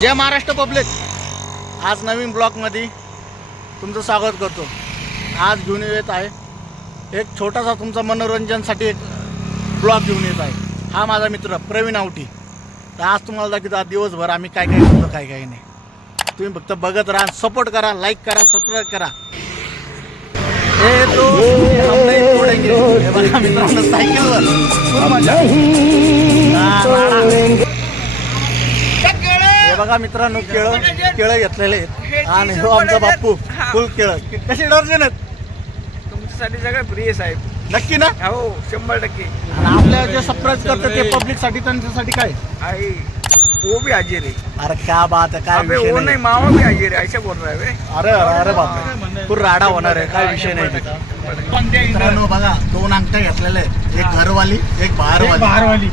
जय Maharashtra public, आज नवीन ब्लॉगमध्ये तुमचं स्वागत करतो। आज घेऊन येत आहे एक छोटासा तुमचा मनोरंजनसाठी एक ब्लॉग घेऊन येत आहे। हा माझा मित्र प्रवीण आवटी। तर आज तुम्हाला दाखवतो आज दिवसभर आम्ही काय काय करतो काय काय नाही। तुम्ही फक्त बघत राहा, सपोर्ट करा, लाईक करा, सबस्क्राईब करा। हे तो हम नहीं छोड़ेंगे। हे बघा मित्रांनो, सायकलवर फुल मजा। हे बघा मित्रांनो, केळं घेतलेले आहेत आणि हो आमचा बाप्पू फुल केळं। कशी डर्जन आहेत? तुमच्यासाठी सगळं फ्री आहे साहेब। नक्की ना? हो 100%। आणि आपल्या जे सबस्क्राईब करतात ते पब्लिक साठी, त्यांच्यासाठी काय आहे वो भी हाजिर है। अरे क्या बात है, काय अबे विषय वो नाही। नहीं, मामा भी हाजिर है, ऐसा बोल रहा है बे। अरे अरे बाप, फुल राडा होणार आहे, काय विषय नाही। मित्रांनो बघा, दोन अंगठ्या घेतलेले आहेत, एक घरवाली एक बाहेरवाली।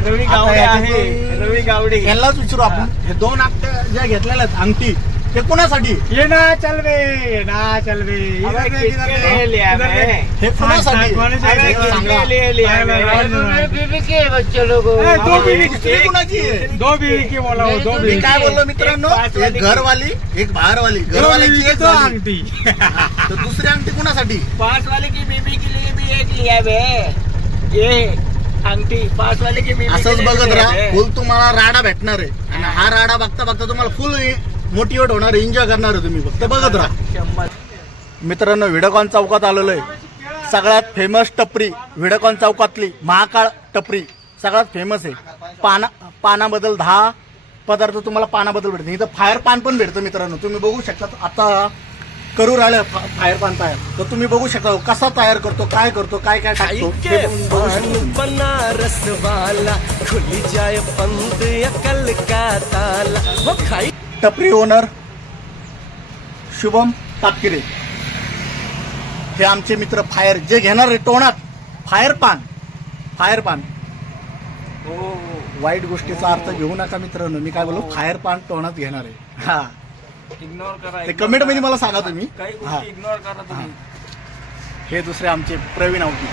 रवी गावडे आहे, रवी गावडे। यालाच विचारू आपण, हे दोन अंगठ्या ज्या घेतलेल्या आहेत अंगठी, ते कोणासाठी? ये ना चल बे, ना चल बे। किसके लिया बे? हे कोणासाठी? अरे किसके लिए लिया बे? बीबी के बच्चे लोगों दो बीवी दुसरी कोणाची आहे? दो बीवी की बोला हो, दो मी बीवी। काय बोललो मित्रांनो, एक घरवाली एक बाहेरवाली। घरवालीची एक दो झाली, अंगठी। तर दुसरी अंगठी कुणासाठी? पास वाले की बीबी के लिए भी एक लिया बे। ये अंगठी पास वाले की बीबी असंच के लिए बघत भी राहा, है। फुल तुम्हाला राडा भेटणार आहे। आणि हा राडा बघता बघता तुम्हाला फुल मोटिवेट होणार, एन्जॉय करणार आहे तुम्ही। फक्त बघत राहा। 100। मित्रांनो, विडकॉन चौकात आलेलो आहे। सगळ्यात फेमस टपरी विडकॉन चौकातली महाकाळ टपरी सगळ्यात फेमस आहे। पानाबद्दल 10 पदार्थ तुम्हाला पानाबद्दल भेटते। इथं फायर पान पण भेटतं मित्रांनो, तुम्ही बघू शकता। आता करू राहिलं फायर पान तयार, तर तुम्ही बघू शकता कसा तयार करतो, काय करतो, काय काय टाकतो ते पण बघू शकता तुम्ही। बनारस वाला खुली जाए बंद अकल का ताला वो खाई। टपरी ओनर शुभम तापकिरे हे आमचे मित्र। फायर जे घेणार आहे टोणात, फायर पान वाईट गोष्टीचा अर्थ घेऊ नका मित्रांनो। मी काय बोललो, फायर पान टोणात घेणार आहे। हा, इग्नोर करा, ते कमेंट मध्ये मला सांगा तुम्ही। काही हा, गोष्टी इग्नोर करा तुम्ही। हे दुसरे आमचे प्रवीण आवटी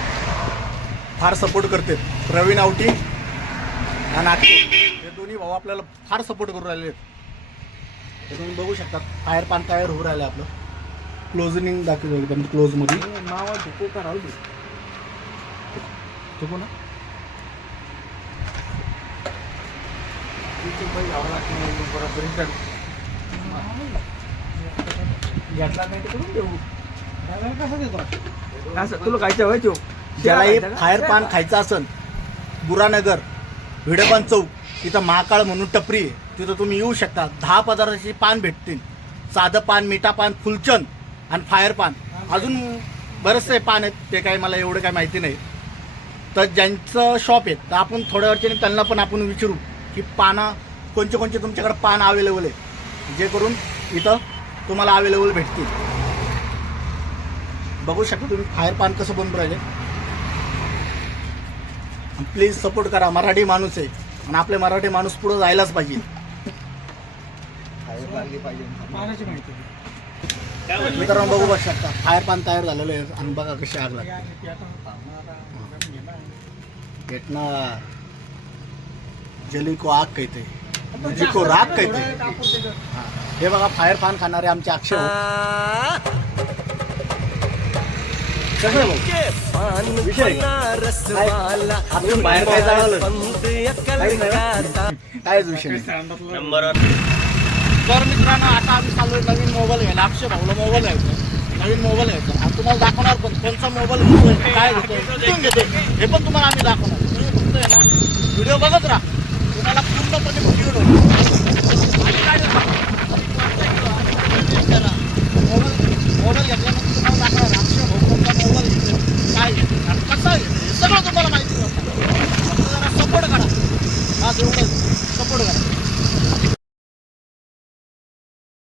फार सपोर्ट करते। प्रवीण आवटी आणि नागपूर हे दोन्ही भाऊ आपल्याला फार सपोर्ट करून राहिले आहेत। हे तुम्ही बघू शकता, फायर पान तयार होऊ राहिलं आपलं। क्लोजनिंग दाखवतो एकदम क्लोज मध्ये। मावा धुको करा हो. तो ना तिथे पण जावं लागतं मग बरोबर रिटर्न। घेतला नाही करून देऊ। कसं देतो असं तुला खायचं होय तो? ज्यालाही फायर पान खायचं असेल, बुरानगर विडकॉन चौक तिथं महाकाळ म्हणून टपरी आहे, तिथं तुम्ही येऊ शकता। 10 पदार्थाची पान भेटतील। साधं पान, मिठा पान, फुलचंद आणि फायर पान, अजून बरेचसे पान आहेत, ते काही मला एवढं काही माहिती नाही। तर ज्यांचं शॉप आहे, तर आपण थोड्या वेळाने त्यांना पण आपण विचारू की पानं कोणते कोणते तुमच्याकडे पान अवेलेबल आहे, जे करून इथं तुम्हाला अवेलेबल भेटतील। बघू शकता तुम्ही फायर पान कसं बनवून राहिले। प्लीज सपोर्ट करा, मराठी माणूस आहे आणि आपले मराठी माणूस पुढे जायलाच पाहिजे। पाण्याची माहिती मित्रांनो बघू शकता, फायर पान तयार झालेलं आहे आणि बघा कशी आग लागते। भेटणार जली को आग कहते, मुझी को राग कहते। हे बघा फायर पान खाणारे आमचे अक्षय भाऊ। कसं आहे भाऊ? विषय काय? आपण बाहेर काय जाणार? कायच विषय नाही। तर मित्रांनो, आता आम्ही चालू नवीन मोबाईल घ्यायला। अक्षय भाऊला मोबाईल घ्यायचा, नवीन मोबाईल घ्यायचा। आणि तुम्हाला दाखवणार पण कोणता मोबाईल घेतोय, काय घेतोय, कुठून घेतोय, हे पण तुम्हाला आम्ही दाखवणार। तुम्ही फक्त आहे ना व्हिडिओ बघत राहा, तुम्हाला पूर्णपणे मोटिवेट होईल। मोबाईल घेतल्यानंतर तुम्हाला दाखवणार अक्षय भाऊ कोणता मोबाईल घेतोय, काय घेतोय आणि कसा घेतोय, हे सगळं तुम्हाला माहिती